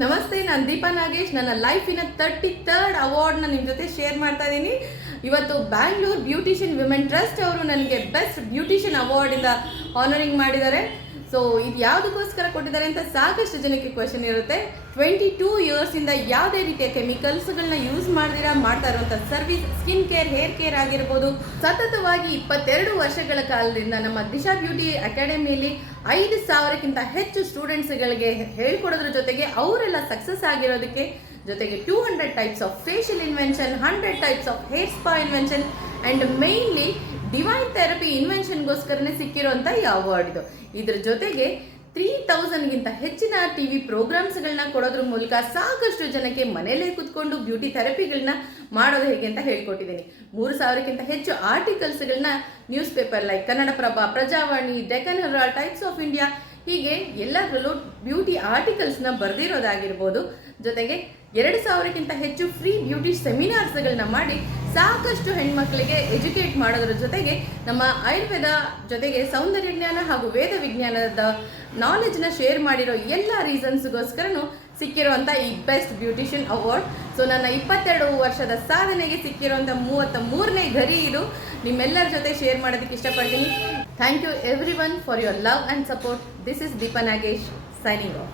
ನಮಸ್ತೆ, ನಾನು ದೀಪಾ ನಾಗೇಶ್. ನನ್ನ ಲೈಫಿನ 33rd ಅವಾರ್ಡ್ನ ನಿಮ್ಮ ಜೊತೆ ಶೇರ್ ಮಾಡ್ತಾ ಇದ್ದೀನಿ. ಇವತ್ತು ಬ್ಯಾಂಗ್ಳೂರ್ ಬ್ಯೂಟಿಷಿಯನ್ ವಿಮೆನ್ ಟ್ರಸ್ಟ್ ಅವರು ನನಗೆ ಬೆಸ್ಟ್ ಬ್ಯೂಟಿಷಿಯನ್ ಅವಾರ್ಡಿಂದ ಆನರಿಂಗ್ ಮಾಡಿದ್ದಾರೆ. ಸೊ ಇದು ಯಾವುದಕ್ಕೋಸ್ಕರ ಕೊಟ್ಟಿದ್ದಾರೆ ಅಂತ ಸಾಕಷ್ಟು ಜನಕ್ಕೆ ಕ್ವೆಶನ್ ಇರುತ್ತೆ. 22 ಇಯರ್ಸಿಂದ ಯಾವುದೇ ರೀತಿಯ ಕೆಮಿಕಲ್ಸ್ಗಳನ್ನ ಯೂಸ್ ಮಾಡ್ದಿರಾ ಮಾಡ್ತಾ ಇರುವಂಥ service, skin care, hair care ಆಗಿರ್ಬೋದು, ಸತತವಾಗಿ 22 ವರ್ಷಗಳ ಕಾಲದಿಂದ ನಮ್ಮ ದಿಶಾ ಬ್ಯೂಟಿ ಅಕಾಡೆಮಿಯಲ್ಲಿ 5,000ಕ್ಕಿಂತ ಹೆಚ್ಚು ಸ್ಟೂಡೆಂಟ್ಸ್ಗಳಿಗೆ ಹೇಳ್ಕೊಡೋದ್ರ ಜೊತೆಗೆ ಅವರೆಲ್ಲ ಸಕ್ಸಸ್ ಆಗಿರೋದಕ್ಕೆ ಜೊತೆಗೆ 200 types of facial invention, 100 types of hair spa invention and mainly divine therapy ಇನ್ವೆನ್ಷನ್ಗೋಸ್ಕರನೇ ಸಿಕ್ಕಿರೋಂಥ ಈ ಅವಾರ್ಡ್ ಇದು. ಇದ್ರ ಜೊತೆಗೆ 3000ಗಿಂತ ಹೆಚ್ಚಿನ TV ಪ್ರೋಗ್ರಾಮ್ಸ್ಗಳನ್ನ ಕೊಡೋದ್ರ ಮೂಲಕ ಸಾಕಷ್ಟು ಜನಕ್ಕೆ ಮನೆಯಲ್ಲೇ ಕೂತ್ಕೊಂಡು ಬ್ಯೂಟಿ ಥೆರಪಿಗಳನ್ನ ಮಾಡೋದು ಹೇಗೆ ಅಂತ ಹೇಳ್ಕೊಟ್ಟಿದ್ದೀನಿ. 3000ಕ್ಕಿಂತ ಹೆಚ್ಚು ಆರ್ಟಿಕಲ್ಸ್ಗಳನ್ನ news paper like Kannadaprabha, Prajavani, Deccan Herald, Times of India ಹೀಗೆ ಎಲ್ಲದರಲ್ಲೂ ಬ್ಯೂಟಿ ಆರ್ಟಿಕಲ್ಸ್ನ ಬರೆದಿರೋದಾಗಿರ್ಬೋದು. ಜೊತೆಗೆ 2000ಕ್ಕಿಂತ ಹೆಚ್ಚು ಫ್ರೀ ಬ್ಯೂಟಿ ಸೆಮಿನಾರ್ಸ್ಗಳನ್ನ ಮಾಡಿ ಸಾಕಷ್ಟು ಹೆಣ್ಮಕ್ಳಿಗೆ ಎಜುಕೇಟ್ ಮಾಡೋದ್ರ ಜೊತೆಗೆ ನಮ್ಮ ಆಯುರ್ವೇದ ಜೊತೆಗೆ ಸೌಂದರ್ಯ ಜ್ಞಾನ ಹಾಗೂ ವೇದ ವಿಜ್ಞಾನದ ನಾಲೆಜ್ನ ಶೇರ್ ಮಾಡಿರೋ ಎಲ್ಲ ರೀಸನ್ಸ್ಗೋಸ್ಕರನೂ ಸಿಕ್ಕಿರೋಂಥ ಈ ಬೆಸ್ಟ್ ಬ್ಯೂಟಿಷಿಯನ್ ಅವಾರ್ಡ್. ಸೊ ನನ್ನ 22 ವರ್ಷದ ಸಾಧನೆಗೆ ಸಿಕ್ಕಿರೋಂಥ 33ನೇ ಗರಿ ಇದು. ನಿಮ್ಮೆಲ್ಲರ ಜೊತೆ ಶೇರ್ ಮಾಡೋದಕ್ಕೆ ಇಷ್ಟಪಡ್ತೀನಿ. Thank you everyone for your love and support. This is Deepa Nagesh signing of.